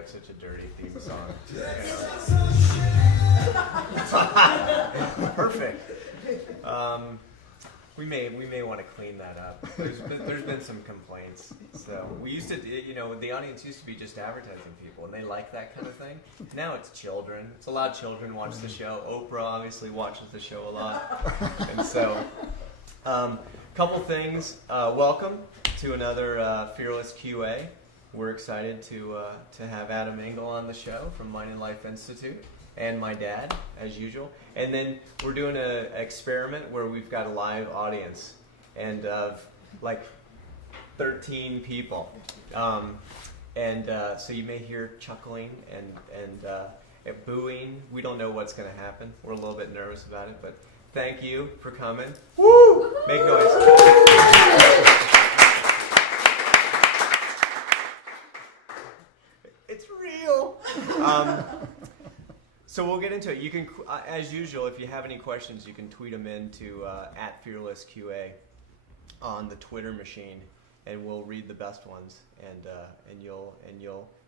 have such a dirty theme song. Perfect. We may want to clean that up. There's been some complaints. So we used to, the audience used to be just advertising people, and they like that kind of thing. Now it's children. It's a lot of children watch the show. Oprah obviously watches the show a lot, and so couple things. Welcome to another Fearless QA. We're excited to have Adam Engle on the show from Mind and Life Institute. And my dad, as usual. And then we're doing an experiment where we've got a live audience and of like 13 people. So you may hear chuckling and booing. We don't know what's going to happen. We're a little bit nervous about it, but thank you for coming. Woo! Make noise. It's real. So we'll get into it. You can, as usual, if you have any questions, you can tweet them into @FearlessQA on the Twitter machine, and we'll read the best ones, and you'll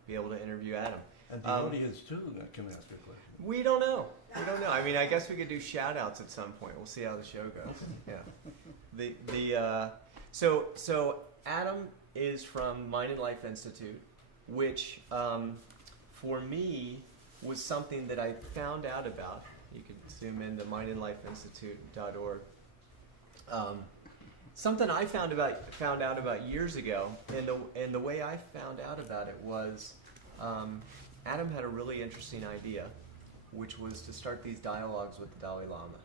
be able to interview Adam. And the audience too that can ask a question. We don't know. I mean, I guess we could do shout outs at some point. We'll see how the show goes. Yeah. So Adam is from Mind and Life Institute, which for me was something that I found out about. You can zoom into mindandlifeinstitute.org. Something I found out about years ago, and the way I found out about it was Adam had a really interesting idea, which was to start these dialogues with the Dalai Lama,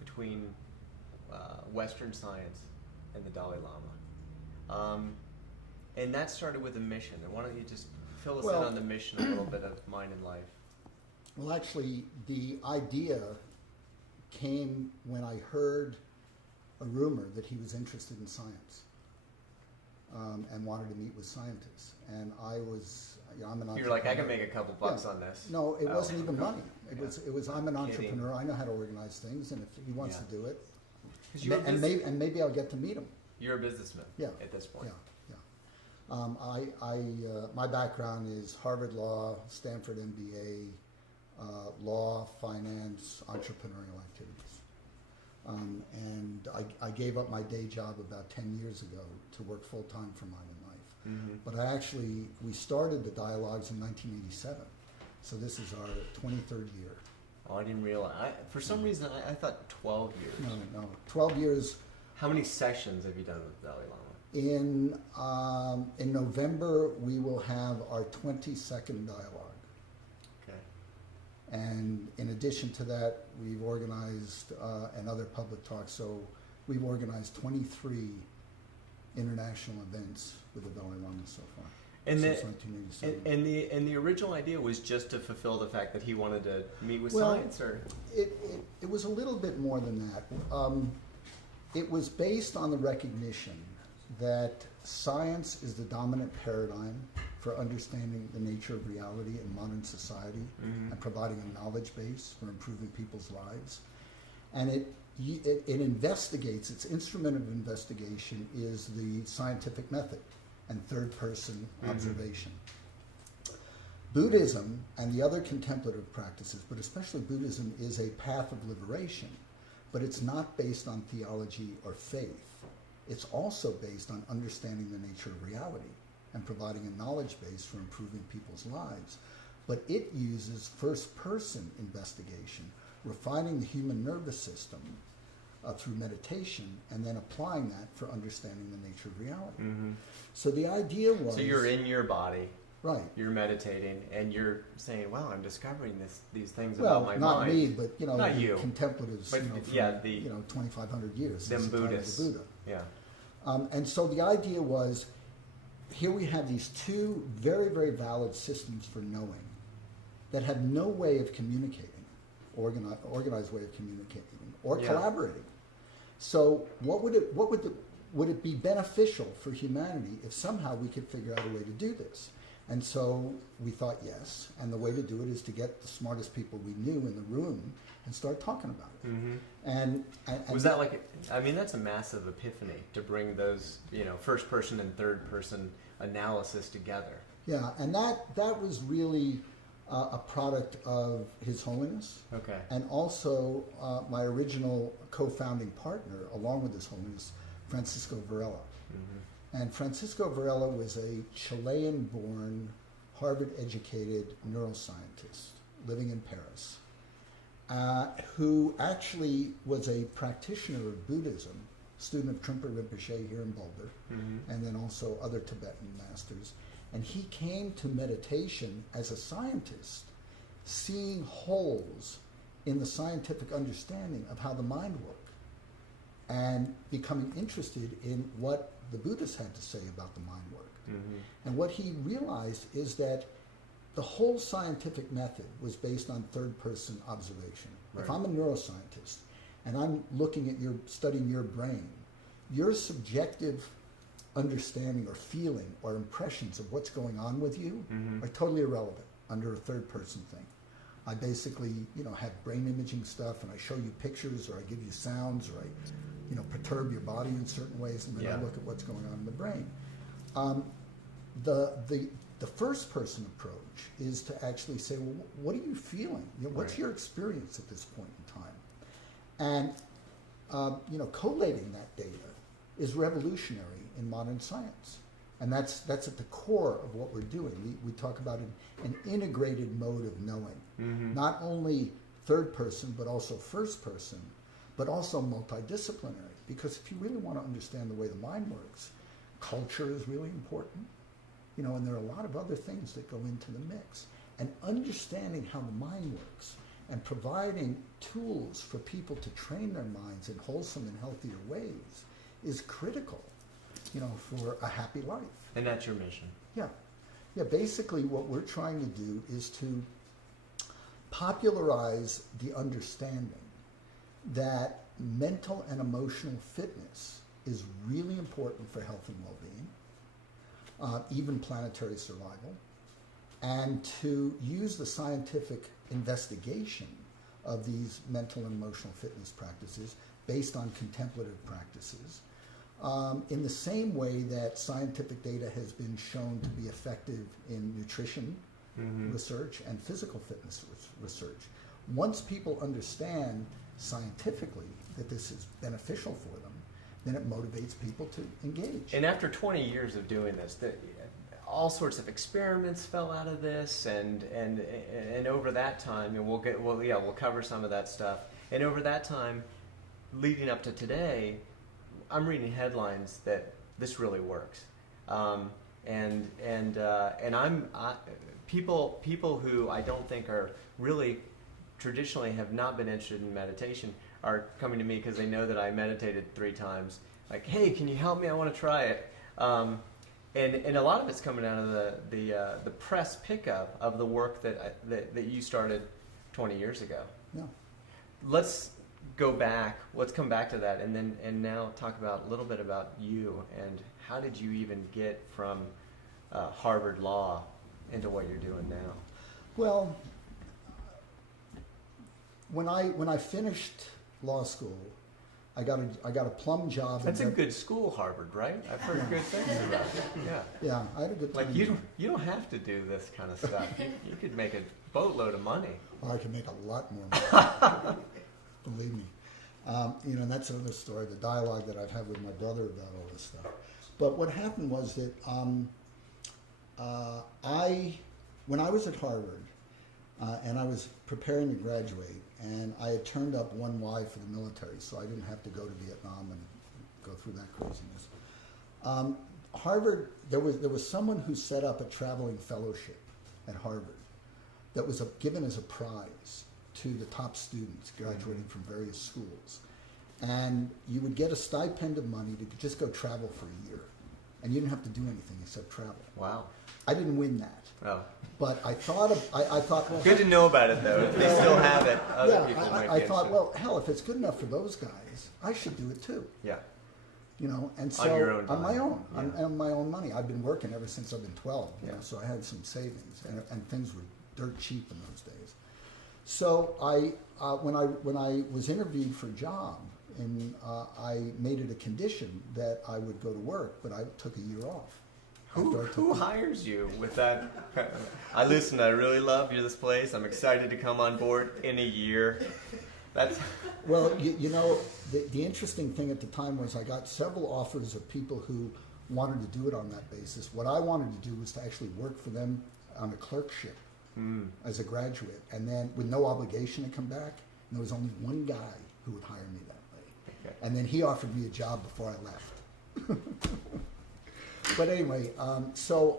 between Western science and the Dalai Lama. And that started with a mission. And why don't you just fill us in on the mission a little bit of Mind and Life? Well, actually, the idea came when I heard a rumor that he was interested in science and wanted to meet with scientists. And I was, I'm an entrepreneur. You're like, I can make a couple bucks on this. No, it wasn't even money. It was. I'm an Kidding. entrepreneur. I know how to organize things, and if he wants to do it, and maybe I'll get to meet him. You're a businessman. At this point. My background is Harvard Law, Stanford MBA. Law, finance, entrepreneurial activities. And I gave up my day job about 10 years ago to work full-time for Mind and Life. Mm-hmm. But we started the dialogues in 1987. So this is our 23rd year. Oh, I didn't realize. For some reason, I thought 12 years. No. 12 years. How many sessions have you done with the Dalai Lama? In November, we will have our 22nd dialogue. And in addition to that, we've organized another public talk. So we've organized 23 international events with the Dalai Lama so far since 1987. And the original idea was just to fulfill the fact that he wanted to meet with science, or it was a little bit more than that. It was based on the recognition that science is the dominant paradigm for understanding the nature of reality in modern society and providing a knowledge base for improving people's lives. And it investigates, its instrument of investigation is the scientific method and third-person observation. Buddhism and the other contemplative practices, but especially Buddhism, is a path of liberation, but it's not based on theology or faith. It's also based on understanding the nature of reality and providing a knowledge base for improving people's lives. But it uses first-person investigation, refining the human nervous system through meditation, and then applying that for understanding the nature of reality. Mm-hmm. So the idea was... So you're in your body. Right. You're meditating, and you're saying, "Wow, I'm discovering these things about my mind." Well, not me, but not you. Contemplatives, but, from 2,500 years. Them Buddhists. The Buddha. Yeah. And so the idea was, here we have these two very, very valid systems for knowing that have no way of communicating, organized way of communicating or collaborating. So would it be beneficial for humanity if somehow we could figure out a way to do this? And so we thought yes, and the way to do it is to get the smartest people we knew in the room and start talking about it. Mm-hmm. And was that like? I mean, that's a massive epiphany to bring those, first person and third person analysis together. Yeah, and that was really a product of His Holiness. Okay. And also my original co-founding partner, along with His Holiness, Francisco Varela. Mm-hmm. And Francisco Varela was a Chilean-born, Harvard-educated neuroscientist living in Paris, who actually was a practitioner of Buddhism, student of Trungpa Rinpoche here in Boulder, mm-hmm. and then also other Tibetan masters. And he came to meditation as a scientist, seeing holes in the scientific understanding of how the mind worked, and becoming interested in what the Buddhists had to say about the mind work. Mm-hmm. And what he realized is that the whole scientific method was based on third-person observation. Right. If I'm a neuroscientist and I'm looking at studying your brain, your subjective understanding or feeling or impressions of what's going on with you mm-hmm. are totally irrelevant under a third-person thing. I basically, have brain imaging stuff, and I show you pictures, or I give you sounds, or I, perturb your body in certain ways, and then I look at what's going on in the brain. The first-person approach is to actually say, well, what are you feeling? What's your experience at this point in time? And collating that data is revolutionary in modern science, and that's at the core of what we're doing. We talk about an integrated mode of knowing, mm-hmm. not only third person but also first person, but also multidisciplinary. Because if you really want to understand the way the mind works, culture is really important. And there are a lot of other things that go into the mix. And understanding how the mind works and providing tools for people to train their minds in wholesome and healthier ways is critical, for a happy life. And that's your mission. Yeah. Yeah, basically what we're trying to do is to popularize the understanding that mental and emotional fitness is really important for health and well-being, even planetary survival, and to use the scientific investigation of these mental and emotional fitness practices based on contemplative practices, in the same way that scientific data has been shown to be effective in nutrition mm-hmm. research and physical fitness research. Once people understand scientifically that this is beneficial for them, then it motivates people to engage. And after 20 years of doing this, all sorts of experiments fell out of this, and over that time, and we'll cover some of that stuff. And over that time, leading up to today, I'm reading headlines that this really works, and people who I don't think are really traditionally have not been interested in meditation are coming to me because they know that I meditated 3 times. Like, hey, can you help me? I want to try it. And a lot of it's coming out of the press pickup of the work that you started 20 years ago. Yeah. Let's go back. Let's come back to that, and now talk about a little bit about you and how did you even get from Harvard Law into what you're doing now? Well, when I finished law school, I got a plum job. That's a good school, Harvard, right? I've heard good things about it. Yeah. Yeah, I had a good time. Like you don't have to do this kind of stuff. You could make a boatload of money. Oh, I could make a lot more money. Believe me. That's another story, the dialogue that I've had with my brother about all this stuff. But what happened was that when I was at Harvard, and I was preparing to graduate, and I had turned up 1Y for the military, so I didn't have to go to Vietnam and go through that craziness. Harvard, there was someone who set up a traveling fellowship at Harvard that was given as a prize to the top students graduating from various schools. And you would get a stipend of money to just go travel for a year. And you didn't have to do anything except travel. Wow. I didn't win that. Oh. But I thought, well, good to know about it, though. If they still have it, other people might be I thought, well, hell, if it's good enough for those guys, I should do it too. Yeah. And so on your own time. On my own, yeah. on my own money. I've been working ever since I've been 12, so I had some savings, and things were dirt cheap in those days. So when I was interviewed for a job, and I made it a condition that I would go to work, but I took a year off. Who hires you with that? I really love you, this place. I'm excited to come on board in a year. That's Well, you know, the interesting thing at the time was I got several offers of people who wanted to do it on that basis. What I wanted to do was to actually work for them on a clerkship as a graduate, and then with no obligation to come back. And there was only one guy who would hire me that way. Okay. And then he offered me a job before I left. But anyway, so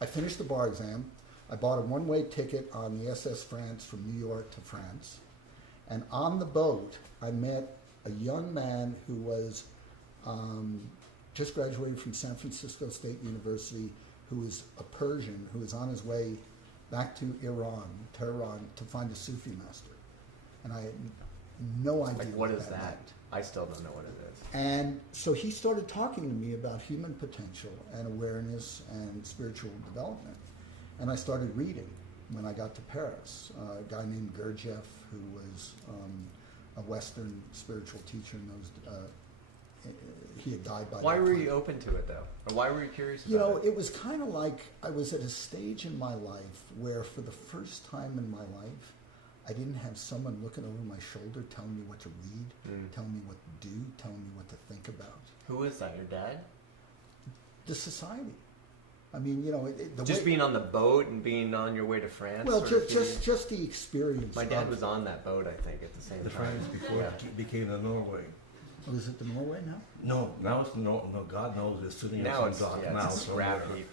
I finished the bar exam. I bought a one-way ticket on the SS France from New York to France. And on the boat, I met a young man who was just graduated from San Francisco State University, who was a Persian, who was on his way back to Tehran, to find a Sufi master. And I had no idea like, what is that that? meant. I still don't know what it is. And so he started talking to me about human potential and awareness and spiritual development. And I started reading when I got to Paris. A guy named Gurdjieff, who was a Western spiritual teacher, he had died by Why that were time. you open to it, though? Or why were you curious You know, about it? it was kind of like I was at a stage in my life where for the first time in my life, I didn't have someone looking over my shoulder telling me what to read, telling me what to do, telling me what to think about. Who is that, your dad? The society. I mean, you know, Just being on the boat and being on your way to France? well, sort of just the experience. My dad of- was on that boat, I think, at the same The time. France before Yeah. it became the Norway. Oh, is it the Norway now? No, now it's no. God knows it's sitting Now on it's, some dock yeah, now it's a scrap somewhere. heap.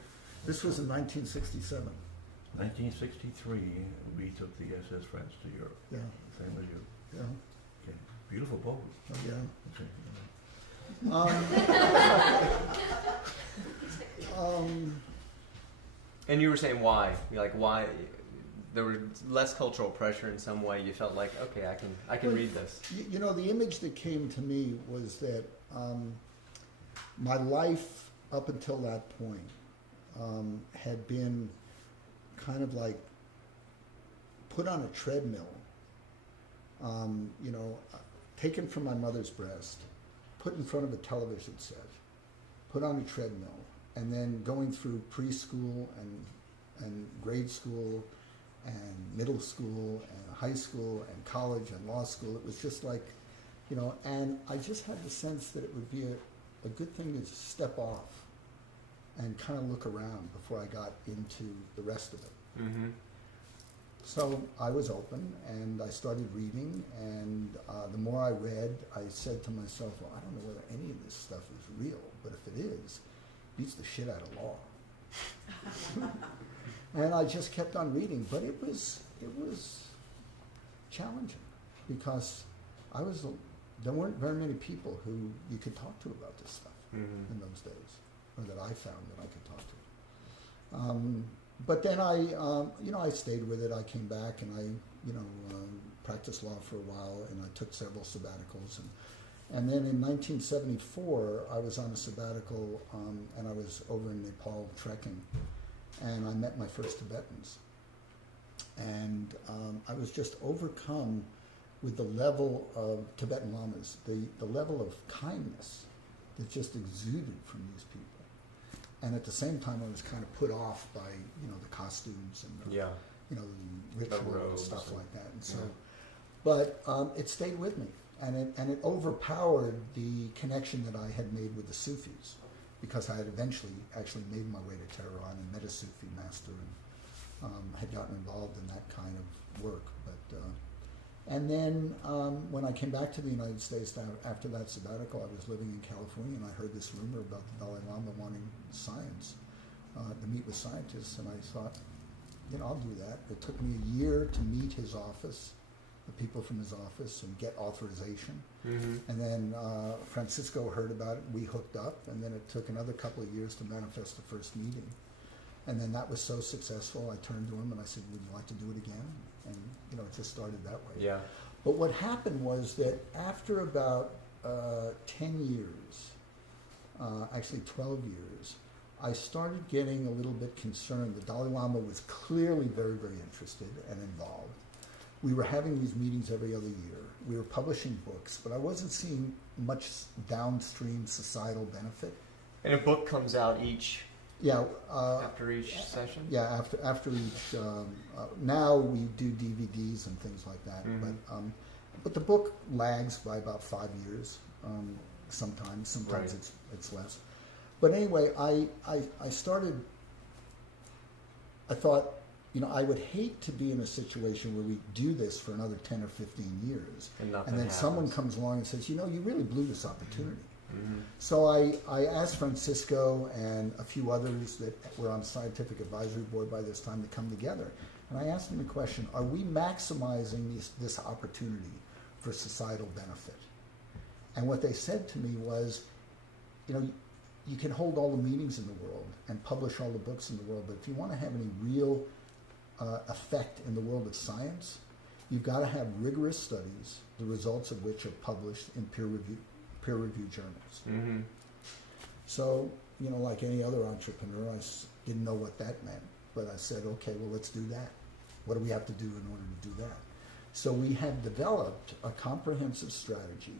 This was in 1967. 1963, we took the SS France to Europe. Yeah, Same as you. yeah, Okay. Beautiful boat. oh, yeah. And you were saying why? You're like, why? There was less cultural pressure in some way. You felt like, okay, I can read this. You know, the image that came to me was that my life up until that point had been kind of like put on a treadmill, you know, taken from my mother's breast, put in front of a television set, put on a treadmill, and then going through preschool and grade school and middle school and high school and college and law school. It was just like, you know, and I just had the sense that it would be a good thing to step off and kind of look around before I got into the rest of it. Mm-hmm. So I was open and I started reading, and the more I read, I said to myself, well, I don't know whether any of this stuff is real, but if it is, it beats the shit out of law. And I just kept on reading, but it was challenging because there weren't very many people who you could talk to about this stuff in those days, or that I found that I could talk to. But then I stayed with it. I came back and I practiced law for a while, and I took several sabbaticals. And then in 1974, I was on a sabbatical, and I was over in Nepal trekking, and I met my first Tibetans. And I was just overcome with the level of Tibetan lamas, the level of kindness that just exuded from these people. And at the same time, I was kind of put off by, the costumes and the, the ritual and stuff like that. And so, but it stayed with me, and it overpowered the connection that I had made with the Sufis, because I had eventually actually made my way to Tehran and met a Sufi master and had gotten involved in that kind of work. But and then when I came back to the United States after that sabbatical, I was living in California, and I heard this rumor about the Dalai Lama wanting science, to meet with scientists, and I thought, I'll do that. It took me a year to meet his office, the people from his office, and get authorization. Mm-hmm. And then Francisco heard about it, we hooked up, and then it took another couple of years to manifest the first meeting. And then that was so successful, I turned to him and I said, would you like to do it again? And, it just started that way. Yeah. But what happened was that after about 10 years, actually 12 years, I started getting a little bit concerned. The Dalai Lama was clearly very, very interested and involved. We were having these meetings every other year. We were publishing books, but I wasn't seeing much downstream societal benefit And a book comes out Yeah. after each session? Yeah, after each. Now we do DVDs and things like that, but the book lags by about 5 years. Sometimes Right. it's less. But anyway, I started. I thought, I would hate to be in a situation where we do this for another 10 or 15 years, And nothing then happens. someone comes along and says, you really blew this opportunity. Mm-hmm. So I asked Francisco and a few others that were on scientific advisory board by this time to come together. And I asked them the question, are we maximizing this opportunity for societal benefit? And what they said to me was, you can hold all the meetings in the world and publish all the books in the world, but if you want to have any real effect in the world of science, you've got to have rigorous studies, the results of which are published in peer-reviewed journals. Mm-hmm. So, like any other entrepreneur, I didn't know what that meant, but I said, okay, well, let's do that. What do we have to do in order to do that? So we have developed a comprehensive strategy.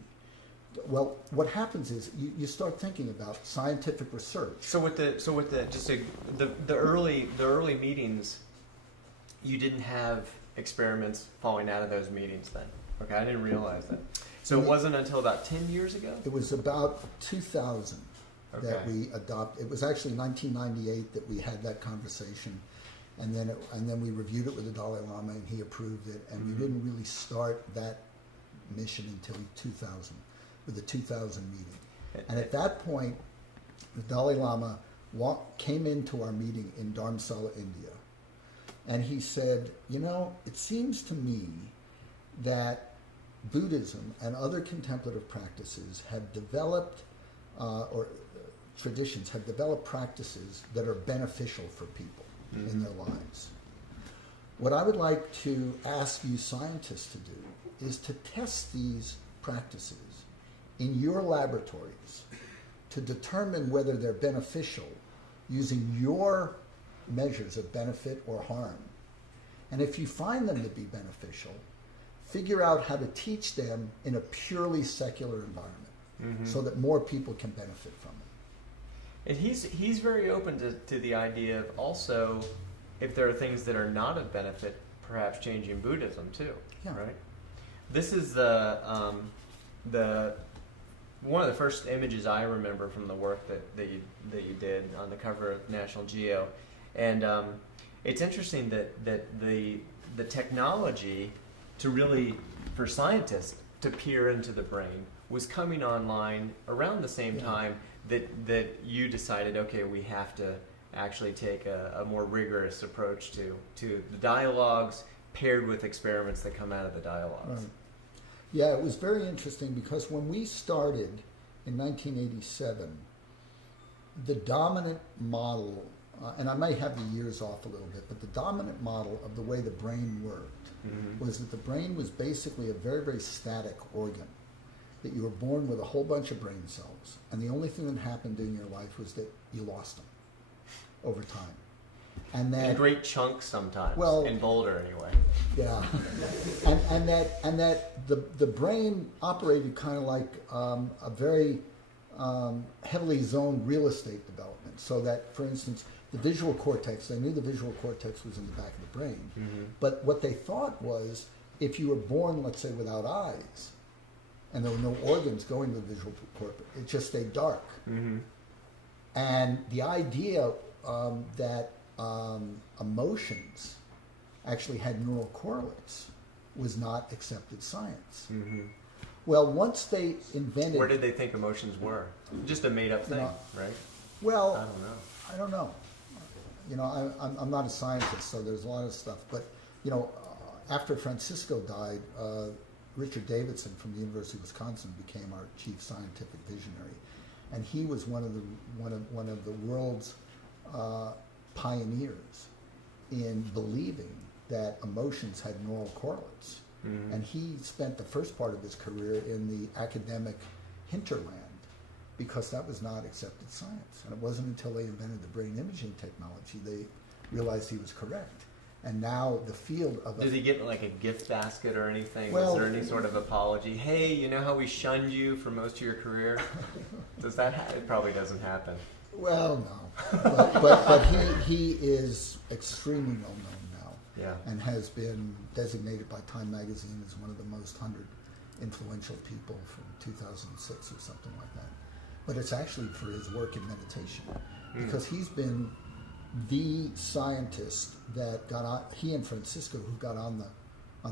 Well, what happens is you start thinking about scientific research. So with the early meetings, you didn't have experiments falling out of those meetings then. Okay, I didn't realize that. So it wasn't until about 10 years ago? It was about 2000 that Okay. we adopted. It was actually 1998 that we had that conversation, and then we reviewed it with the Dalai Lama, and he approved it. And we didn't really start that mission until 2000, with the 2000 meeting. And at that point, the Dalai Lama came into our meeting in Dharamsala, India, and he said, it seems to me that Buddhism and other contemplative practices have developed, or traditions have developed practices that are beneficial for people in their lives. What I would like to ask you scientists to do is to test these practices in your laboratories to determine whether they're beneficial using your measures of benefit or harm. And if you find them to be beneficial, figure out how to teach them in a purely secular environment so that more people can benefit from it. And he's very open to the idea of also, if there are things that are not of benefit, perhaps changing Buddhism too. Yeah. Right. This is the one of the first images I remember from the work that you did on the cover of National Geo, and it's interesting that the technology to really, for scientists to peer into the brain was coming online around the same time that you decided, okay, we have to actually take a more rigorous approach to the dialogues paired with experiments that come out of the dialogues. Right. Yeah, it was very interesting because when we started in 1987, the dominant model, and I may have the years off a little bit, but the dominant model of the way the brain worked was that the brain was basically a very, very static organ, that you were born with a whole bunch of brain cells, and the only thing that happened in your life was that you lost them over time. And that in great chunks sometimes, in Boulder anyway. Yeah, and that the brain operated kind of like a very heavily zoned real estate development. So that, for instance, the visual cortex, they knew the visual cortex was in the back of the brain, but what they thought was if you were born, let's say, without eyes, and there were no organs going to the visual cortex, it just stayed dark. And the idea that emotions actually had neural correlates was not accepted science. Well, once they invented... Where did they think emotions were? Just a made-up thing, right? Well, I don't know. I'm not a scientist, so there's a lot of stuff. But, after Francisco died, Richard Davidson from the University of Wisconsin became our chief scientific visionary. And he was one of the world's pioneers in believing that emotions had neural correlates. And he spent the first part of his career in the academic hinterland because that was not accepted science. And it wasn't until they invented the brain imaging technology they realized he was correct. And now the field of Does he get like a gift basket or anything? Well, Is there any sort of apology? Hey, you know how we shunned you for most of your career? Does that it probably doesn't happen. well, no, but he is extremely well known now, Yeah. and has been designated by Time Magazine as one of the most 100 influential people from 2006 or something like that. But it's actually for his work in meditation, because he's been the scientist that got on, he and Francisco, who got on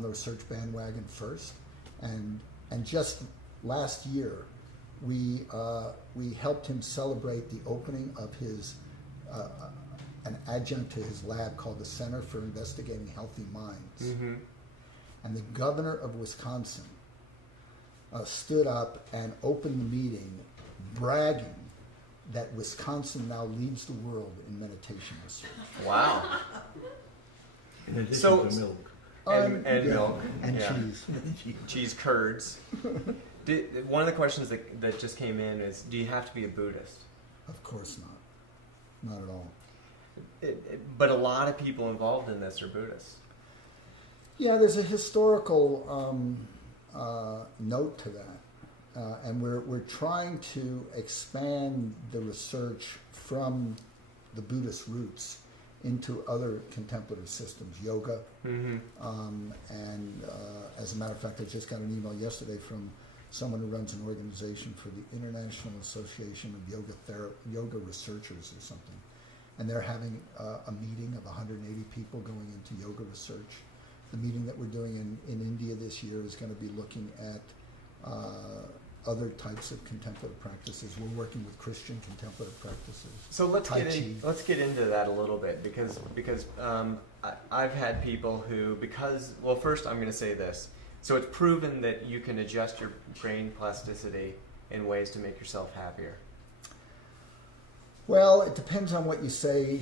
the research bandwagon first, and just last year we helped him celebrate the opening of his an adjunct to his lab called the Center for Investigating Healthy Minds, and the governor of Wisconsin stood up and opened the meeting bragging that Wisconsin now leads the world in meditation research. Wow. In addition So- to milk. And Yeah, milk. and Yeah. cheese. Cheese curds. One of the questions that just came in is, do you have to be a Buddhist? Of course not. Not at all. But a lot of people involved in this are Buddhists. Yeah, there's a historical note to that. And we're trying to expand the research from the Buddhist roots into other contemplative systems, yoga. And as a matter of fact, I just got an email yesterday from someone who runs an organization for the International Association of Yoga Researchers or something. And they're having a meeting of 180 people going into yoga research. The meeting that we're doing in India this year is going to be looking at other types of contemplative practices. We're working with Christian contemplative practices. So let's Tai let's get into that a little bit because I've had people who well, first I'm going to say this. So it's proven that you can adjust your brain plasticity in ways to make yourself happier. Well, it depends on what you say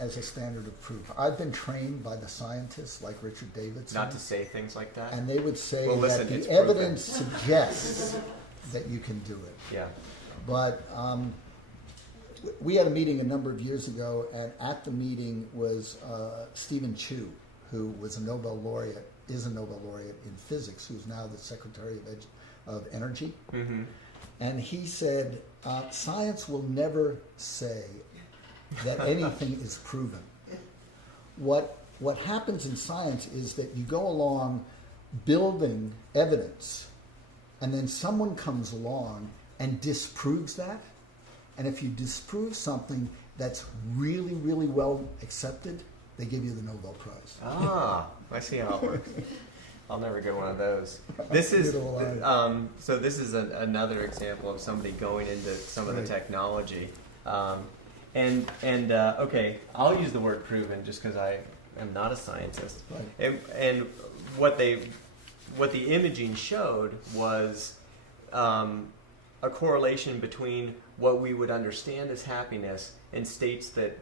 as a standard of proof. I've been trained by the scientists like Richard Davidson. Not to say things like that. And they would say Well, listen, that it's the proven. evidence suggests that you can do it. Yeah. But we had a meeting a number of years ago, and at the meeting was Stephen Chu, who was a Nobel laureate, is a Nobel laureate in physics, who's now the Secretary of Energy. And he said, science will never say that anything is proven. What happens in science is that you go along building evidence, and then someone comes along and disproves that. And if you disprove something that's really, really well accepted, they give you the Nobel Prize. Ah, I see how it works. I'll never get one of those. This is so. This is another example of somebody going into some of the technology, okay. I'll use the word proven just because I am not a scientist. Right. And what the imaging showed was a correlation between what we would understand as happiness and states that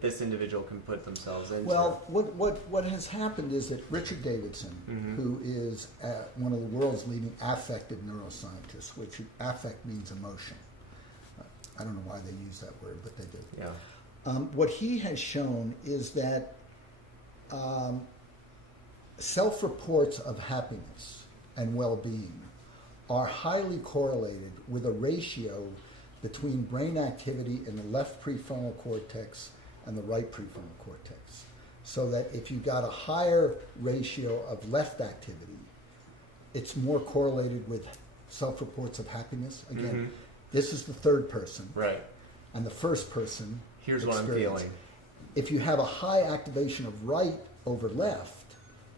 this individual can put themselves into. Well, what has happened is that Richard Davidson, who is one of the world's leading affective neuroscientists, which affect means emotion. I don't know why they use that word, but they do. Yeah. What he has shown is that self-reports of happiness and well-being are highly correlated with a ratio between brain activity in the left prefrontal cortex and the right prefrontal cortex. So that if you got a higher ratio of left activity, it's more correlated with self-reports of happiness. Again, this is the third person. Right. And the first person. Here's what I'm experience. feeling. If you have a high activation of right over left,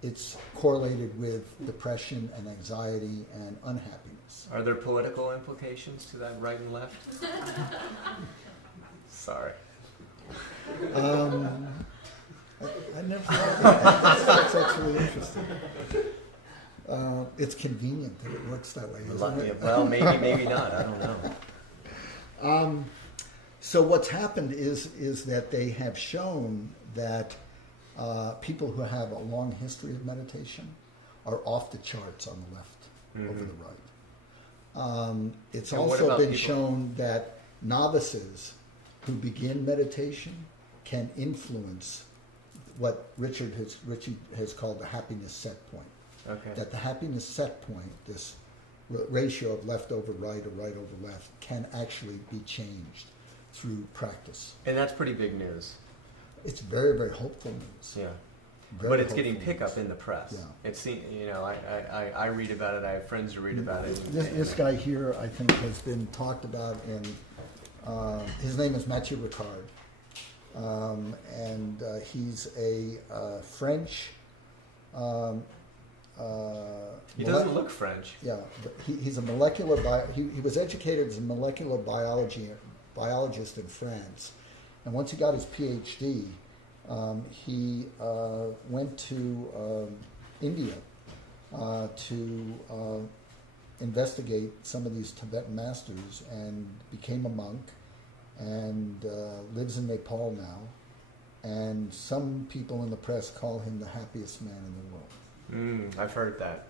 it's correlated with depression and anxiety and unhappiness. Are there political implications to that right and left? Sorry. I never thought of that. That's actually interesting. It's convenient that it works that way, isn't it? Well, maybe not. I don't know. So what's happened is that they have shown that people who have a long history of meditation are off the charts on the left over the right. It's And what also about been people- shown that novices who begin meditation can influence what Richie has called the happiness set point. Okay. That the happiness set point, this ratio of left over right or right over left, can actually be changed through practice. And that's pretty big news. It's very, very hopeful news. Yeah. Very But it's getting hopeful pickup news. in the press. Yeah. It's I read about it. I have friends who read about it. This guy here, I think, has been talked about in. His name is Mathieu Ricard, and he's a French. He doesn't look French. Yeah, but he's a he was educated as a molecular biologist in France, and once he got his PhD, he went to India to investigate some of these Tibetan masters and became a monk and lives in Nepal now. And some people in the press call him the happiest man in the world. I've heard that.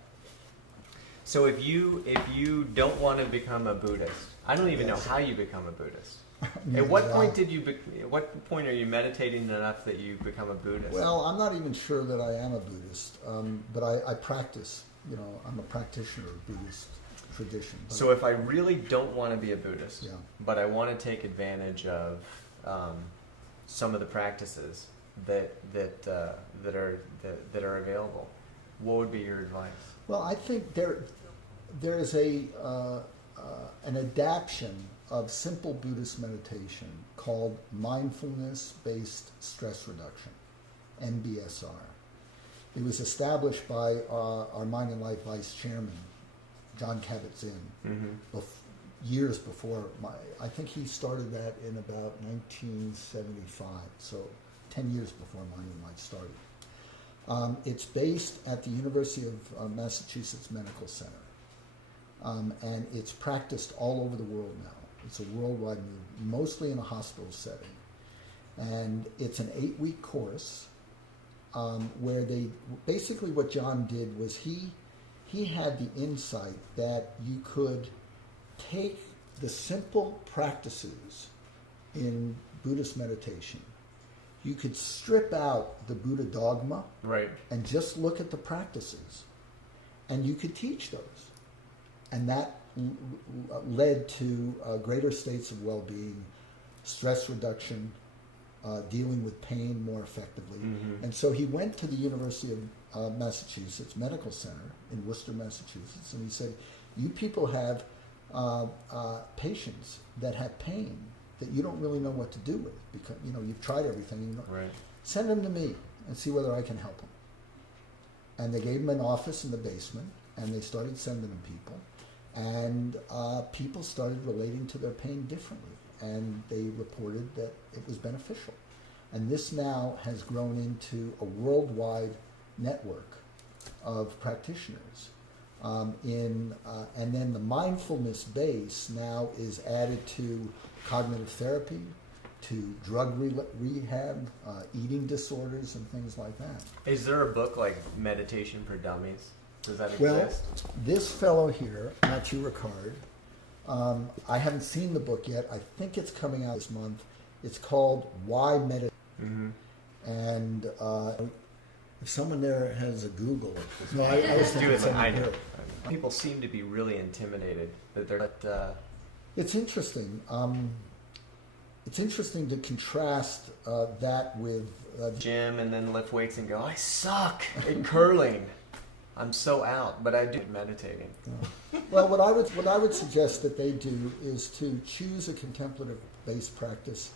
So if you don't want to become a Buddhist, I don't even know how you become a Buddhist. At what point at what point are you meditating enough that you become a Buddhist? Well, I'm not even sure that I am a Buddhist, but I practice. You know, I'm a practitioner of Buddhist tradition. So if I really don't want to be a Buddhist, Yeah. but I want to take advantage of some of the practices that are available, what would be your advice? Well, I think there is an adaptation of simple Buddhist meditation called mindfulness-based stress reduction, MBSR. It was established by our Mind and Life Vice Chairman, John Kabat-Zinn, years before I think he started that in about 1975, so 10 years before Mind and Life started. It's based at the University of Massachusetts Medical Center, and it's practiced all over the world now. It's a worldwide movement, mostly in a hospital setting. And it's an 8-week course where basically what John did was he had the insight that you could take the simple practices in Buddhist meditation. You could strip out the Buddha dogma and just look at the practices, and you could teach those. And that led to greater states of well-being, stress reduction, dealing with pain more effectively. And so he went to the University of Massachusetts Medical Center in Worcester, Massachusetts, and he said, you people have patients that have pain that you don't really know what to do with because you've tried everything. Send them to me and see whether I can help them. And they gave him an office in the basement, and they started sending him people. And people started relating to their pain differently, and they reported that it was beneficial. And this now has grown into a worldwide network of practitioners. And then the mindfulness base now is added to cognitive therapy, to drug rehab, eating disorders, and things like that. Is there a book like Meditation for Dummies? Does that exist? Well, this fellow here, Mathieu Ricard, I haven't seen the book yet. I think it's coming out this month. It's called Why Meditate. And if someone there has a Google, no, I was thinking something I know. here. People seem to be really intimidated that they're. It's interesting. It's interesting to contrast that with gym and then lift weights and go, I suck at curling. I'm so out, but I do meditating. Well, what I would suggest that they do is to choose a contemplative-based practice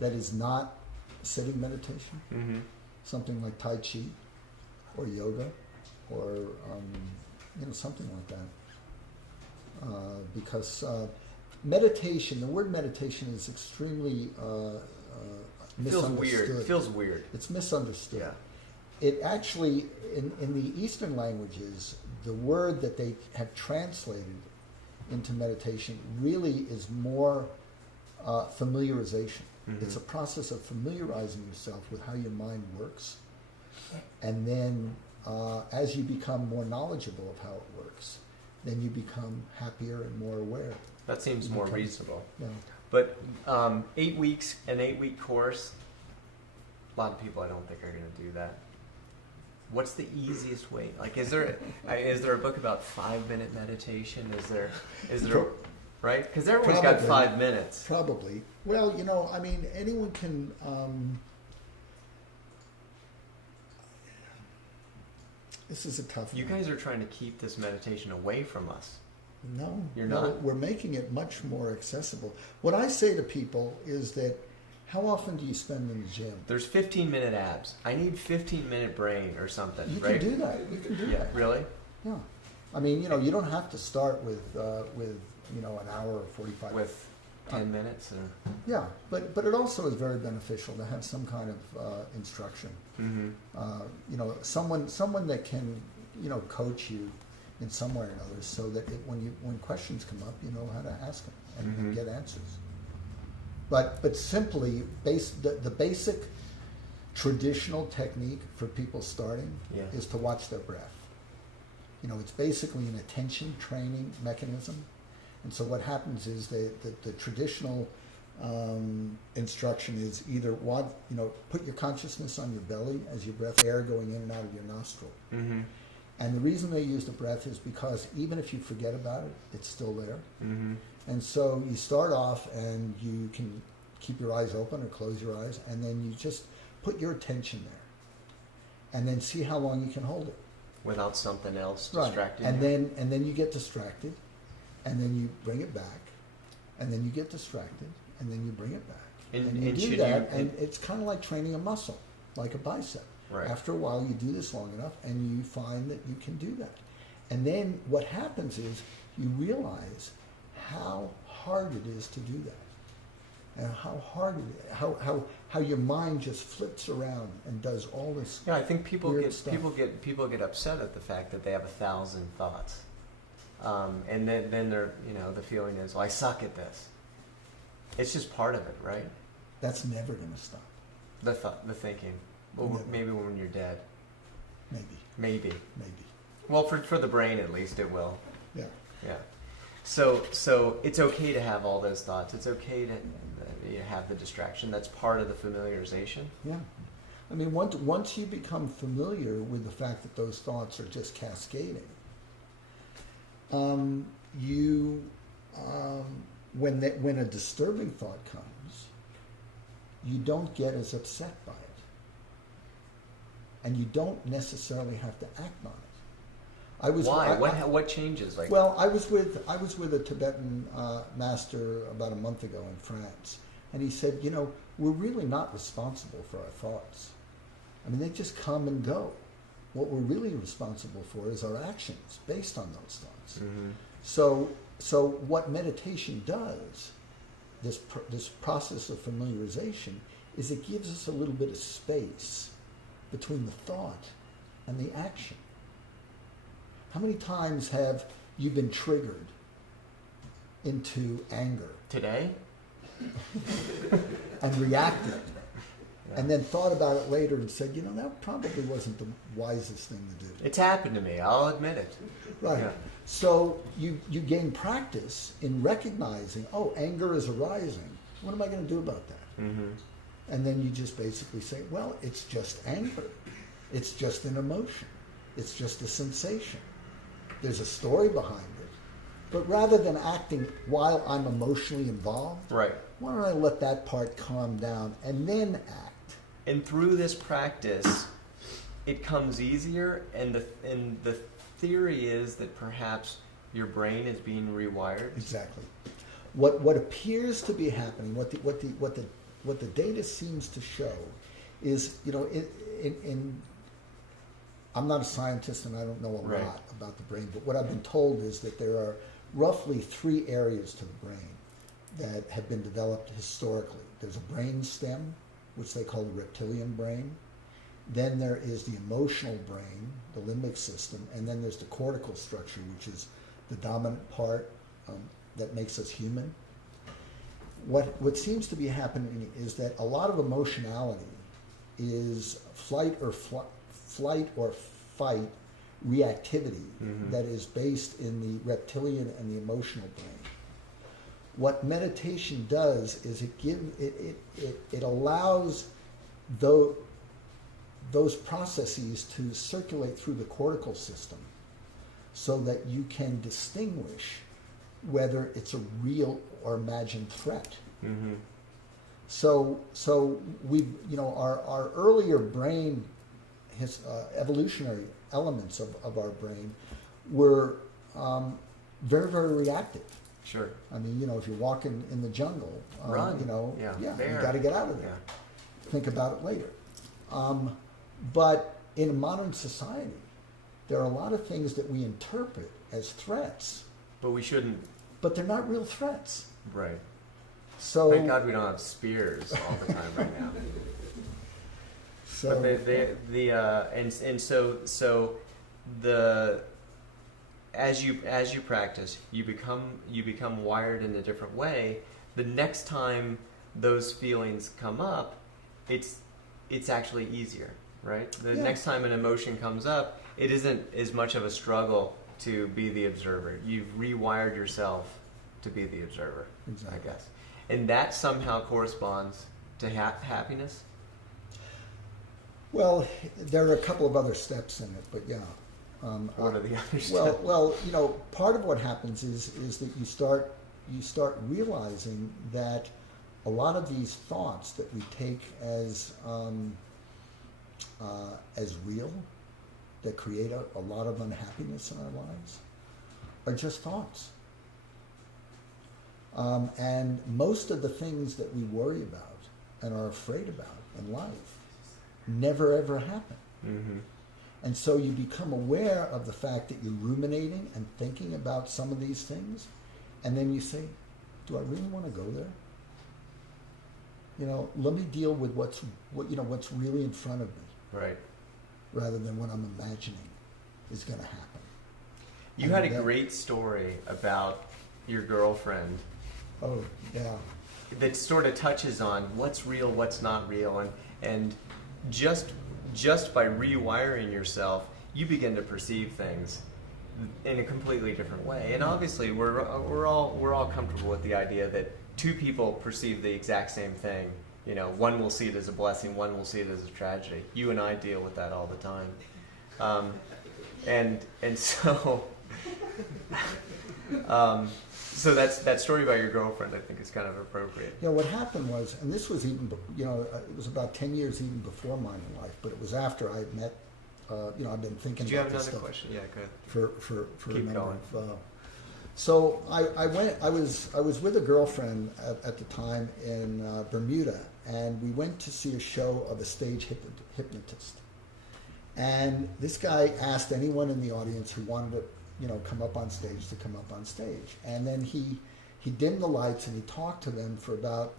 that is not sitting meditation, something like Tai Chi or yoga or something like that. Because meditation, the word meditation is extremely misunderstood. It feels weird. It's misunderstood. Yeah. It actually, in the Eastern languages, the word that they have translated into meditation really is more familiarization. It's a process of familiarizing yourself with how your mind works. And then as you become more knowledgeable of how it works, then you become happier and more aware. That seems more reasonable. Yeah. But 8 weeks, an 8-week course, A lot of people I don't think are going to do that. What's the easiest way? Like, is there a book about 5-minute meditation? Is there right? Because everyone's got 5 minutes. Probably. Well, I mean, anyone can. This is a tough one. You guys are trying to keep this meditation away from us. No, you're not. We're making it much more accessible. What I say to people is that, how often do you spend in the gym? There's 15-minute abs. I need 15-minute brain or something. You right? can do that. You can do that. Really? Yeah. I mean, you don't have to start with an hour or 45. With 10 minutes? Or? Yeah, but it also is very beneficial to have some kind of instruction. Mm-hmm. Someone that can, coach you in some way or another, so that when questions come up, you know how to ask them and get answers. But simply, the basic traditional technique for people starting is to watch their breath. It's basically an attention training mechanism. And so what happens is the traditional instruction is either put your consciousness on your belly as you breath air going in and out of your nostril. Mm-hmm. And the reason they use the breath is because even if you forget about it, it's still there. Mm-hmm. And so you start off and you can keep your eyes open or close your eyes, and then you just put your attention there. And then see how long you can hold it. Without something else distracting you. And then you get distracted, and then you bring it back, and then you get distracted, and then you bring it back. And you do that, and it's kind of like training a muscle, like a bicep. Right. After a while, you do this long enough, and you find that you can do that. And then what happens is you realize how hard it is to do that, and how your mind just flips around and does all this. Yeah, I think people stuff. people get upset at the fact that they have 1,000 thoughts, and then they're the feeling is, well, I suck at this. It's just part of it, right? That's never going to stop. The thinking. Well, maybe when you're dead. Maybe. Well, for the brain at least it will. Yeah. Yeah. So it's okay to have all those thoughts. It's okay to have the distraction. That's part of the familiarization. Yeah. I mean, once you become familiar with the fact that those thoughts are just cascading, when a disturbing thought comes, you don't get as upset by it. And you don't necessarily have to act on it. Why? What changes? Well, I was with a Tibetan master about a month ago in France, and he said, we're really not responsible for our thoughts. I mean, they just come and go. What we're really responsible for is our actions based on those thoughts. Mm-hmm. So what meditation does, this process of familiarization, is it gives us a little bit of space between the thought and the action. How many times have you been triggered into anger? Today? And reacted. Yeah. And then thought about it later and said, that probably wasn't the wisest thing to do. It's happened to me. I'll admit it. Right. Yeah. So you gain practice in recognizing, anger is arising. What am I going to do about that? Mm-hmm. And then you just basically say, well, it's just anger. It's just an emotion. It's just a sensation. There's a story behind it. But rather than acting while I'm emotionally involved, right, why don't I let that part calm down and then act? And through this practice, it comes easier, and the theory is that perhaps your brain is being rewired. Exactly. What appears to be happening, what the data seems to show, is I'm not a scientist and I don't know a lot about the brain, but what I've been told is that there are roughly 3 areas to the brain that have been developed historically. There's a brain stem, which they call the reptilian brain. Then there is the emotional brain, the limbic system, and then there's the cortical structure, which is the dominant part that makes us human. What seems to be happening is that a lot of emotionality is flight or fight reactivity that is based in the reptilian and the emotional brain. What meditation does is it allows though those processes to circulate through the cortical system so that you can distinguish whether it's a real or imagined threat. Mm-hmm. So we, our earlier brain, evolutionary elements of our brain were very, very reactive. Sure. I mean, if you're walking in the jungle, Run. you Bear. got to get out of there. Yeah. Think about it later. But in a modern society, there are a lot of things that we interpret as threats, But we shouldn't. but they're not real threats. Right. So, Thank God we don't have spears all the time right now. so as you practice, you become wired in a different way. The next time those feelings come up, it's actually easier, right? The Yeah. next time an emotion comes up, it isn't as much of a struggle to be the observer. You've rewired yourself to be the observer, Exactly. I guess. And that somehow corresponds to happiness? Well, there are a couple of other steps in it, but yeah. What are the other steps? Well, part of what happens is that you start realizing that a lot of these thoughts that we take as real, that create a lot of unhappiness in our lives, are just thoughts. And most of the things that we worry about and are afraid about in life never ever happen. Mm-hmm. And so you become aware of the fact that you're ruminating and thinking about some of these things, and then you say, do I really want to go there? Let me deal with what's really in front of me, Right. rather than what I'm imagining is going to happen. You had a great story about your girlfriend Oh, yeah. that sort of touches on what's real, what's not real, and just by rewiring yourself, you begin to perceive things in a completely different way. And obviously, we're all comfortable with the idea that two people perceive the exact same thing. One will see it as a blessing, one will see it as a tragedy. You and I deal with that all the time, and so. So that story about your girlfriend, I think, is kind of appropriate. Yeah, what happened was, and this was even, it was about 10 years even before mine in life, but it was after I had met, I've been thinking Did you about have this another stuff question? Yeah, go ahead. for a Keep number going. of. So I was with a girlfriend at the time in Bermuda, and we went to see a show of a stage hypnotist. And this guy asked anyone in the audience who wanted to come up on stage to come up on stage. And then he dimmed the lights and he talked to them for about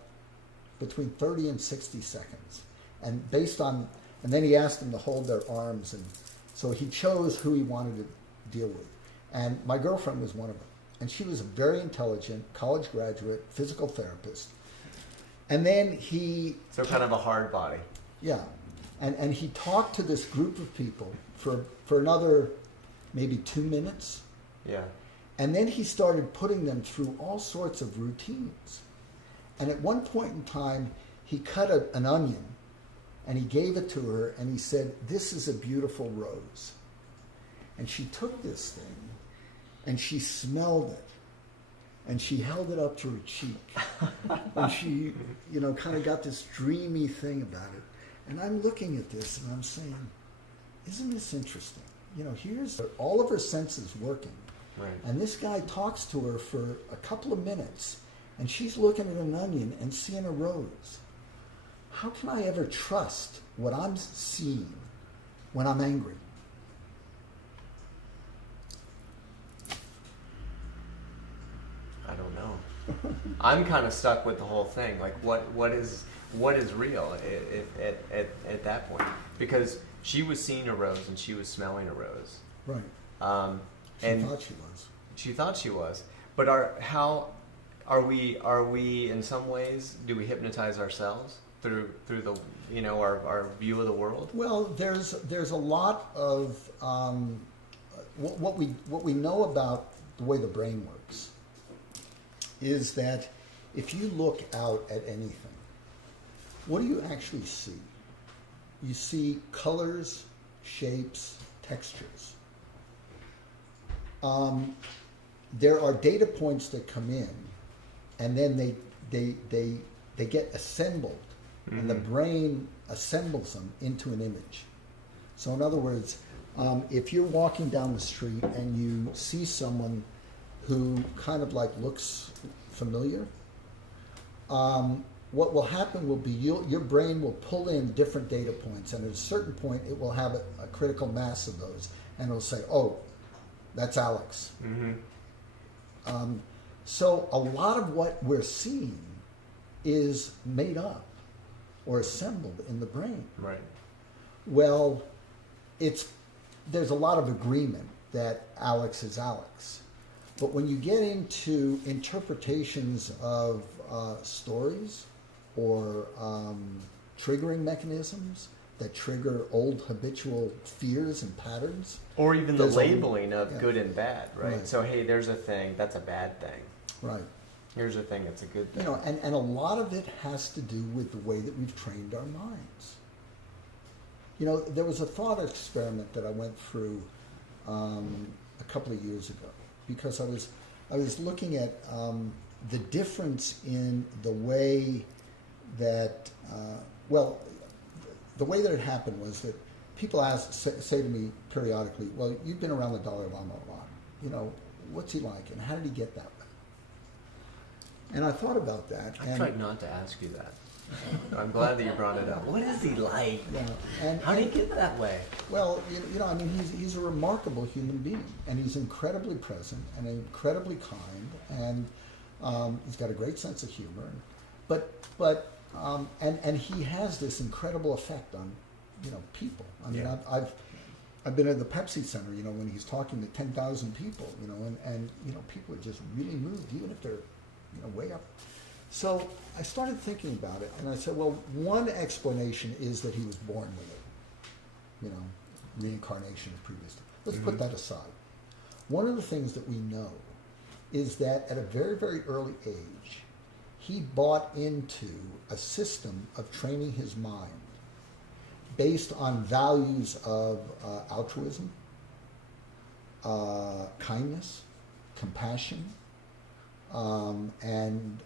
between 30 and 60 seconds. And then he asked them to hold their arms. And so he chose who he wanted to deal with. And my girlfriend was one of them. And she was a very intelligent college graduate, physical therapist. And then So kind of a hard body. yeah. And he talked to this group of people for another maybe 2 minutes. Yeah. And then he started putting them through all sorts of routines. And at one point in time, he cut an onion and he gave it to her and he said, "This is a beautiful rose." And she took this thing and she smelled it and she held it up to her cheek. And she, kind of got this dreamy thing about it. And I'm looking at this and I'm saying, isn't this interesting? Here's all of her senses working. Right. And this guy talks to her for a couple of minutes, and she's looking at an onion and seeing a rose. How can I ever trust what I'm seeing when I'm angry? I don't know. I'm kind of stuck with the whole thing. Like, what is real at that point? Because she was seeing a rose and she was smelling a rose. Right. She thought she was. She thought she was. But are we in some ways, do we hypnotize ourselves through the our view of the world? Well, there's a lot of what we know about the way the brain works is that if you look out at anything, what do you actually see? you see colors, shapes, textures. There are data points that come in, and then they get assembled, and the brain assembles them into an image. So in other words, if you're walking down the street and you see someone who kind of like looks familiar, what will happen will be your brain will pull in different data points, and at a certain point it will have a critical mass of those, and it'll say, oh, that's Alex. So a lot of what we're seeing is made up or assembled in the brain. Right. Well, there's a lot of agreement that Alex is Alex. But when you get into interpretations of stories or triggering mechanisms that trigger old habitual fears and patterns. Or even the There's labeling of yeah. good and bad, right? Right. So, hey, there's a thing, that's a bad thing. Right. Here's a thing, that's a good thing. You know, and a lot of it has to do with the way that we've trained our minds. You know, there was a thought experiment that I went through a couple of years ago, because I was looking at the difference in the way that the way that it happened was that people say to me periodically, well, you've been around the Dalai Lama a lot. You know, what's he like, and how did he get that way? And I thought about that. I tried not to ask you that. I'm glad that you brought it up. What is he like? Yeah, how did he get that way? Well, you know, I mean, he's a remarkable human being, and he's incredibly present and incredibly kind, and he's got a great sense of humor. And he has this incredible effect on, you know, people. I mean, Yeah. I've been at the Pepsi Center, you know, when he's talking to 10,000 people, you know, and you know, people are just really moved, even if they're, you know, way up. So I started thinking about it, and I said, well, one explanation is that he was born with it, you know, reincarnation of previous. Let's put that aside. One of the things that we know is that at a very, very early age, he bought into a system of training his mind based on values of altruism, kindness, compassion, and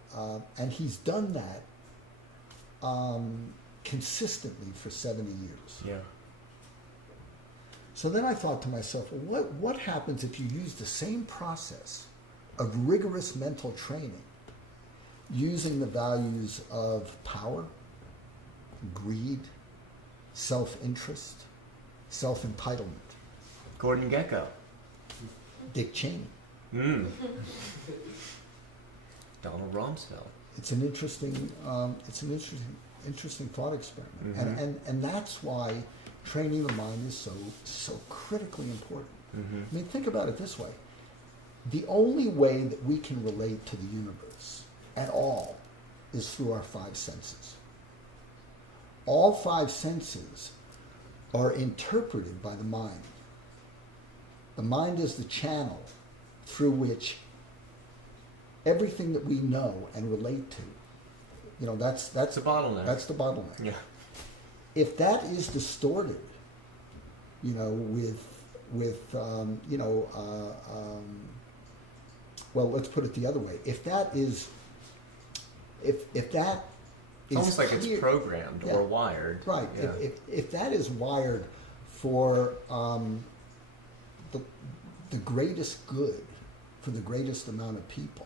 he's done that consistently for 70 years. Yeah. So then I thought to myself, well, what happens if you use the same process of rigorous mental training, using the values of power, greed, self-interest, self-entitlement? Gordon Gekko. Dick Cheney. Donald Rumsfeld. It's an interesting thought experiment, and that's why training the mind is so critically important. I mean, think about it this way: the only way that we can relate to the universe at all is through our five senses. All five senses are interpreted by the mind. The mind is the channel through which everything that we know and relate to, you know, that's the bottleneck. That's the bottleneck. Yeah. If that is distorted, you know, well, let's put it the other way. If that is almost like clear, it's programmed or wired. Right. Yeah. If that is wired for the greatest good, for the greatest amount of people,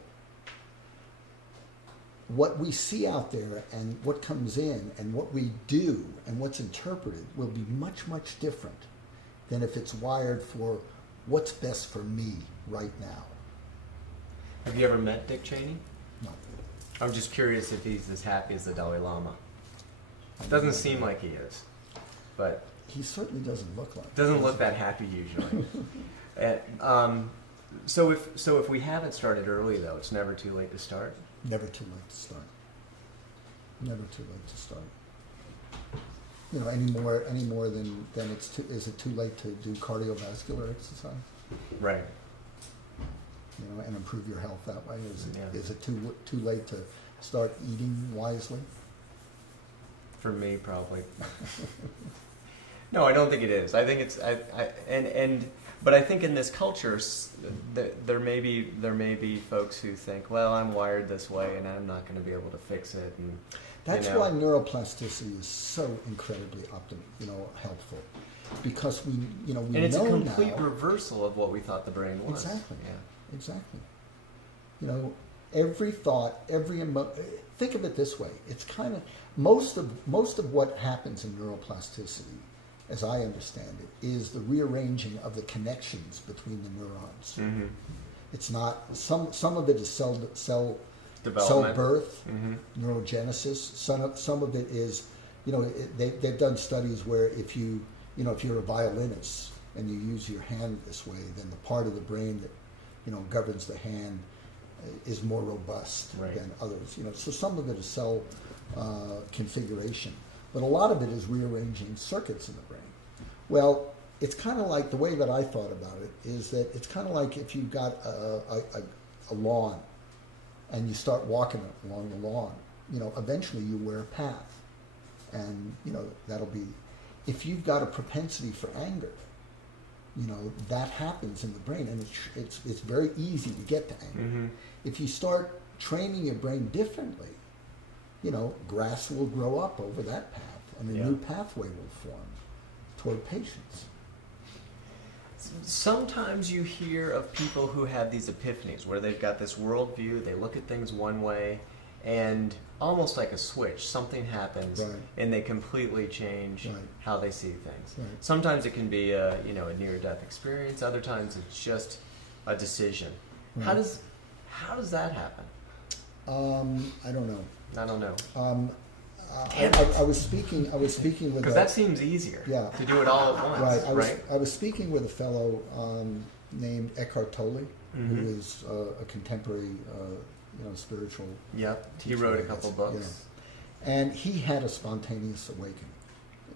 what we see out there and what comes in and what we do and what's interpreted will be much, much different than if it's wired for what's best for me right now. Have you ever met Dick Cheney? No. I'm just curious if he's as happy as the Dalai Lama. Doesn't seem like he is, but He certainly doesn't look like it. doesn't look that happy usually. So if we haven't started early though, it's never too late to start. Never too late to start. Never too late to start. You know, any more than is it too late to do cardiovascular exercise? Right. You know, and improve your health that way. Is Yeah. it too late to start eating wisely? For me, probably. No, I don't think it is. I think it's but I think in this culture, there may be folks who think, well, I'm wired this way, and I'm not going to be able to fix it. And that's why neuroplasticity is so incredibly helpful, because we and it's know a complete now, reversal of what we thought the brain was. Exactly. Yeah. Exactly. Every thought, think of it this way. It's kind of most of what happens in neuroplasticity, as I understand it, is the rearranging of the connections between the neurons. Mm-hmm. It's not some of it is cell Development. birth, Mm-hmm. neurogenesis. Some of it is, they've done studies where if you're a violinist and you use your hand this way, then the part of the brain that governs the hand is more robust than others. So some of it is cell configuration, but a lot of it is rearranging circuits in the brain. Well, it's kind of like, the way that I thought about it is that it's kind of like if you've got a lawn and you start walking along the lawn, eventually you wear a path, and that'll be, if you've got a propensity for anger, that happens in the brain, and it's very easy to get to anger. Mm-hmm. If you start training your brain differently, grass will grow up over that path, and a new pathway will form toward patience. Sometimes you hear of people who have these epiphanies where they've got this worldview, they look at things one way, and almost like a switch, something happens, and they completely change how they see things. Right. Sometimes it can be a near-death experience. Other times it's just a decision. Right. How does that happen? I don't know. I don't know. I was speaking with, because that seems easier. Yeah. To do it all at once. I was speaking with a fellow named Eckhart Tolle, Mm-hmm. who is a contemporary spiritual. Yep. He wrote a couple books. Yeah. And he had a spontaneous awakening,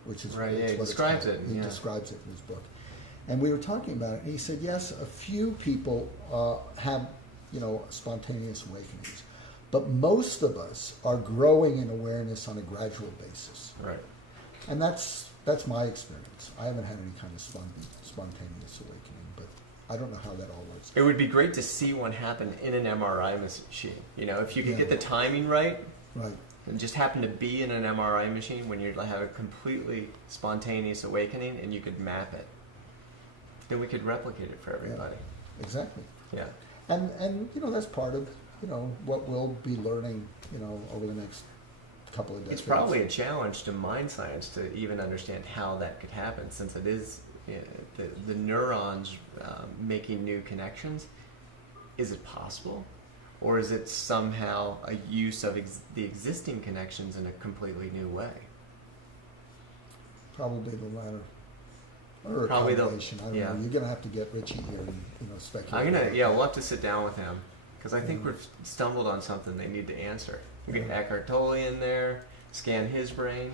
which is right. Yeah, he what describes it. He describes it in his book. And we were talking about it, and he said, yes, a few people have spontaneous awakenings, but most of us are growing in awareness on a gradual basis. Right. And that's my experience. I haven't had any kind of spontaneous awakening, but I don't know how that all works. It would be great to see one happen in an MRI machine. If you could get the timing right, and just happen to be in an MRI machine when you have a completely spontaneous awakening, and you could map it, then we could replicate it for everybody. Yeah, exactly. Yeah. And that's part of what we'll be learning over the next couple of decades. It's probably a challenge to mind science to even understand how that could happen, since it is the neurons making new connections. Is it possible, or is it somehow a use of the existing connections in a completely new way? Probably the latter. Or a Probably combination. I don't know. You're going to have to get Richie here and speculate. We'll have to sit down with him, because I think we've stumbled on something they need to answer. We get Eckhart Tolle in there, scan his brain,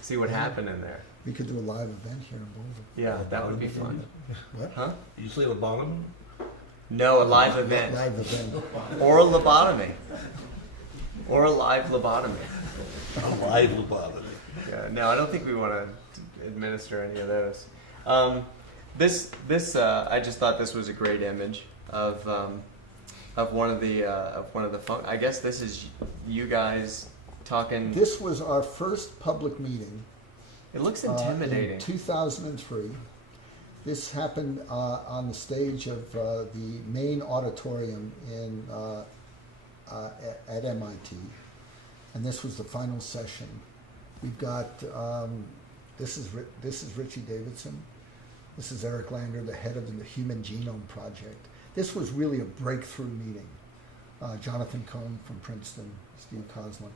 see what happened in there. We could do a live event here in Boulder. Yeah, that would be fun. What? Huh? You say lobotomy? No, a live event. Live event. Or a lobotomy. Or a live lobotomy. A live lobotomy. Yeah, no, I don't think we want to administer any of those. I just thought this was a great image of one of the I guess this is you guys talking. This was our first public meeting. It looks intimidating. In 2003. This happened on the stage of the main auditorium at MIT, and this was the final session. We've got this is Richie Davidson. This is Eric Lander, the head of the Human Genome Project. This was really a breakthrough meeting. Jonathan Cohn from Princeton, Steve Coslin.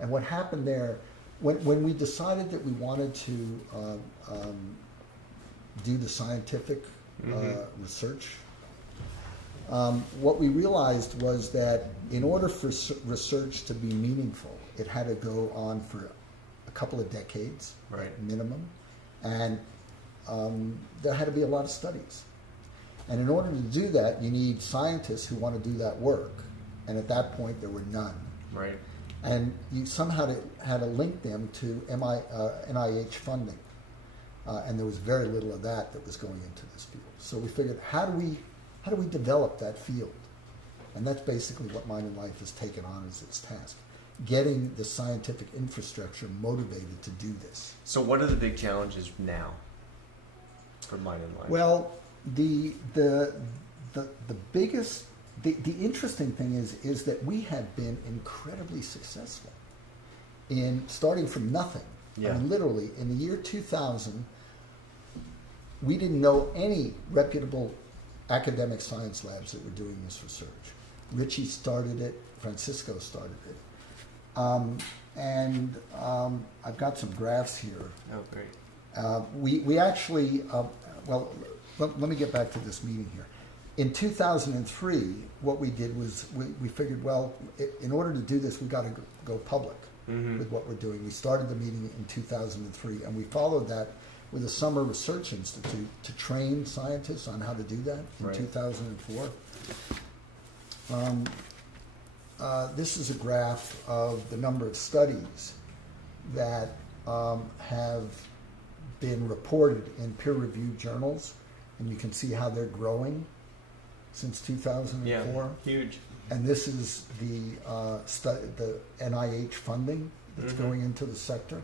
And what happened there, when we decided that we wanted to do the scientific research, what we realized was that in order for research to be meaningful, it had to go on for a couple of decades minimum, and there had to be a lot of studies. And in order to do that, you need scientists who want to do that work. And at that point, there were none. Right. And you somehow had to link them to NIH funding. And there was very little of that was going into this field. So we figured, how do we develop that field? And that's basically what Mind and Life has taken on as its task. Getting the scientific infrastructure motivated to do this. So what are the big challenges now for Mind and Life? Well, the biggest, the interesting thing is that we have been incredibly successful in starting from nothing. Yeah. I mean, literally, in the year 2000, we didn't know any reputable academic science labs that were doing this research. Richie started it, Francisco started it. I've got some graphs here. Oh, great. We actually, well, let me get back to this meeting here. In 2003, what we did was we figured, well, in order to do this, we've got to go public with what we're doing. We started the meeting in 2003, and we followed that with a summer research institute to train scientists on how to do that in 2004. This is a graph of the number of studies that have been reported in peer-reviewed journals, and you can see how they're growing since 2004. Yeah, huge. And this is the NIH funding that's going into the sector.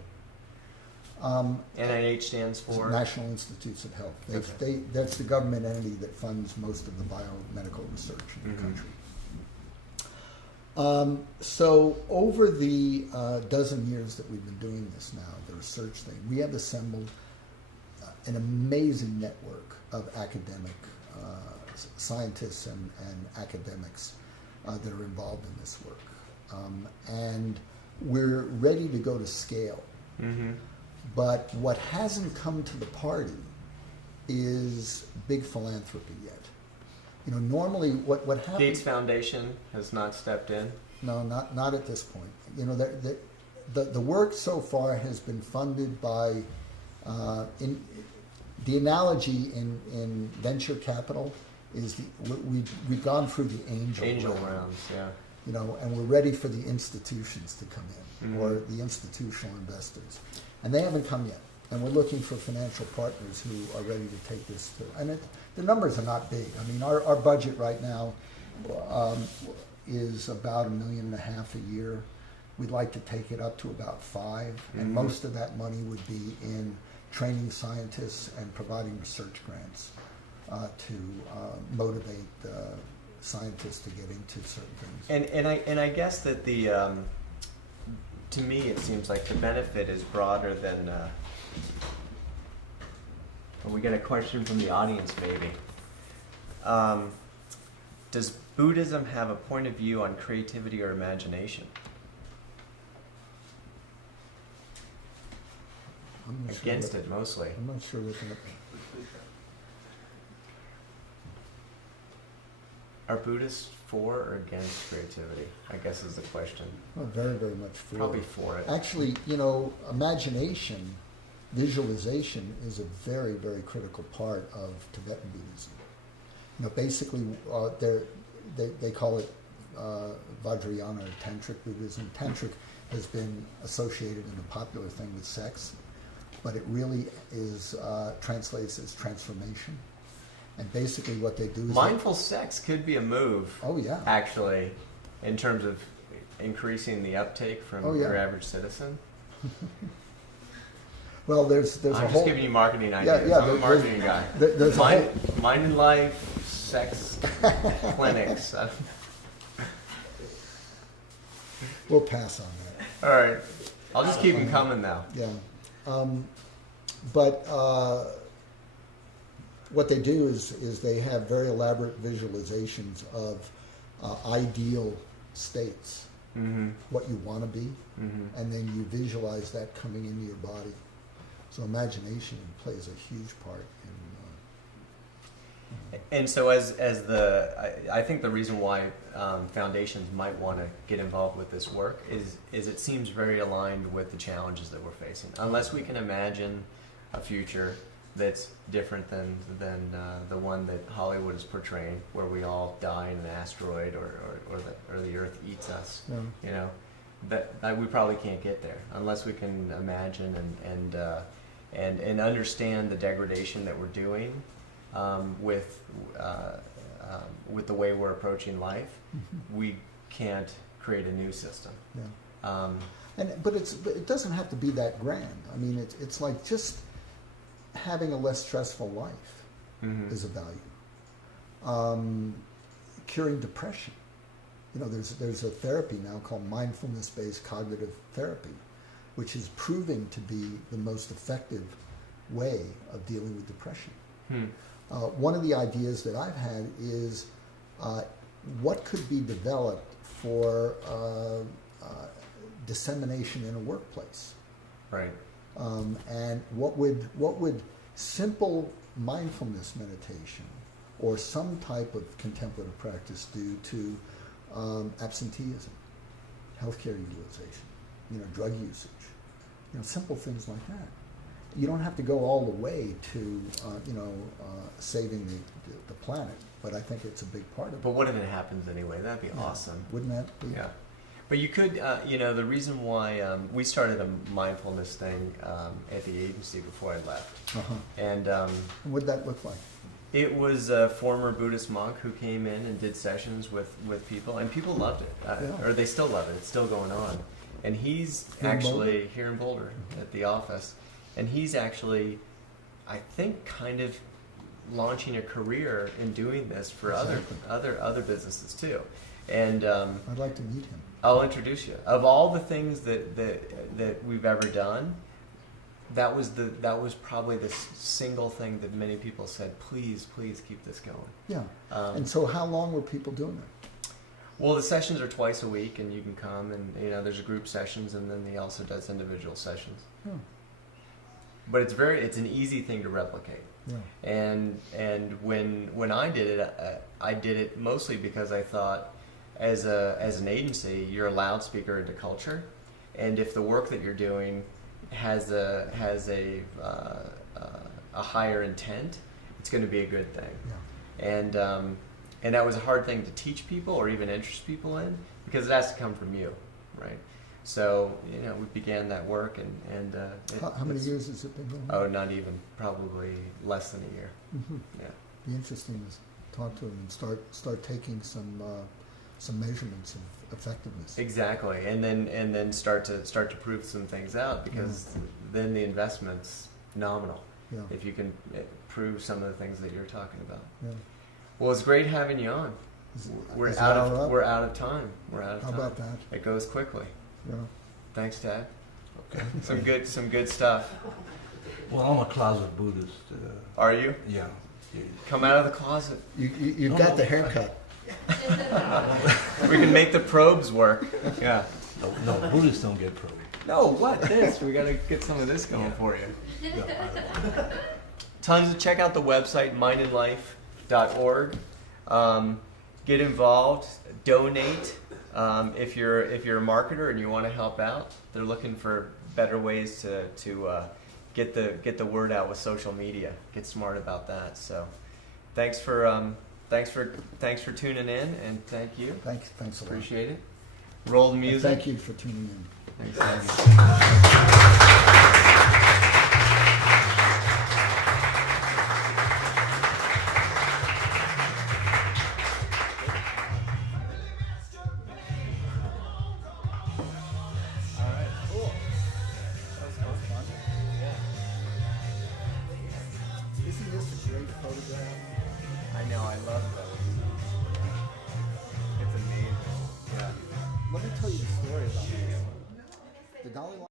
NIH stands for? National Institutes of Health. That's the government entity that funds most of the biomedical research in the country. So over the dozen years that we've been doing this now, the research thing, we have assembled an amazing network of academic scientists and academics that are involved in this work. And we're ready to go to scale. But what hasn't come to the party is big philanthropy yet. You know, normally what happens... Gates Foundation has not stepped in? No, not at this point. You know, the work so far has been funded by... the analogy in venture capital is we've gone through the angel rounds, yeah. You know, and we're ready for the institutions to come in, or the institutional investors. And they haven't come yet. And we're looking for financial partners who are ready to take this through. And the numbers are not big. I mean, our budget right now is about $1.5 million a year. We'd like to take it up to about $5 million, and most of that money would be in training scientists and providing research grants to motivate scientists to get into certain things. And I guess that to me it seems like the benefit is broader than. Well, we get a question from the audience, maybe. Does Buddhism have a point of view on creativity or imagination? Against it, mostly. I'm not sure what that... Are Buddhists for or against creativity? I guess is the question. Well, very, very much for. Probably for it. Actually, you know, imagination, visualization is a very, very critical part of Tibetan Buddhism. You know, basically, they call it Vajrayana or Tantric Buddhism. Tantric has been associated in the popular thing with sex, but it really is translates as transformation. And basically what they do is... Mindful sex could be a move. Oh, yeah. Actually, in terms of increasing the uptake from your average citizen. Well, there's a whole... I'm just giving you marketing ideas. Yeah, I'm a marketing guy. There's Mind and Life, sex clinics. We'll pass on that. All right. I'll just keep them coming now. Yeah. But what they do is they have very elaborate visualizations of ideal states, what you want to be, and then you visualize that coming into your body. So imagination plays a huge part in... And so I think the reason why foundations might want to get involved with this work is it seems very aligned with the challenges that we're facing. Unless we can imagine a future that's different than the one that Hollywood is portraying, where we all die in an asteroid or the Earth eats us. Yeah. You know, that we probably can't get there unless we can imagine and understand the degradation that we're doing with the way we're approaching life. We can't create a new system. Yeah. But it doesn't have to be that grand. I mean, it's like just having a less stressful life is a value. Curing depression. You know, there's a therapy now called mindfulness-based cognitive therapy, which is proving to be the most effective way of dealing with depression. One of the ideas that I've had is what could be developed for dissemination in a workplace. Right. And what would simple mindfulness meditation or some type of contemplative practice do to absenteeism, healthcare utilization, drug usage, simple things like that. You don't have to go all the way to saving the planet, but I think it's a big part of it. But what if it happens anyway? That'd be awesome. Wouldn't that be? Yeah. But you could, the reason why we started a mindfulness thing at the agency before I left. And what'd that look like? It was a former Buddhist monk who came in and did sessions with people, and people loved it, or they still love it. It's still going on. And he's actually here in Boulder at the office, and he's actually, I think, kind of launching a career in doing this for other businesses too. And I'd like to meet him. I'll introduce you. Of all the things that we've ever done, that was probably the single thing that many people said, please keep this going. Yeah. And so how long were people doing it? Well, the sessions are twice a week, and you can come, and there's a group sessions, and then he also does individual sessions. But it's an easy thing to replicate. Yeah. And when I did it mostly because I thought, as an agency, you're a loudspeaker into culture, and if the work that you're doing has a higher intent, it's going to be a good thing. Yeah. And that was a hard thing to teach people or even interest people in, because it has to come from you, right? So we began that work, and how many years has it been going on? Oh, not even, probably less than a year. Yeah. Be interesting to talk to him and start taking some measurements of effectiveness. Exactly, and then start to prove some things out, because then the investment's nominal. Yeah. If you can prove some of the things that you're talking about. Yeah. Well, it's great having you on. We're out of time. How about that? It goes quickly. Yeah. Thanks, Dad. Okay. some good stuff. Well, I'm a closet Buddhist. Are you? Yeah. Come out of the closet. You've got the haircut. We can make the probes work. Yeah. No, Buddhists don't get probed. No, what? This? We got to get some of this going for you. Yeah. Tons of, check out the website, mindandlife.org. Get involved, donate. If you're a marketer and you want to help out, they're looking for better ways to get the word out with social media. Get smart about that. So, thanks for tuning in, and thank you. Thanks a lot. Appreciate it. Roll the music. And thank you for tuning in. Thanks. Isn't this a great photograph? I know, I love those. It's amazing. Yeah. Let me tell you the story about this one. The Dalai Lama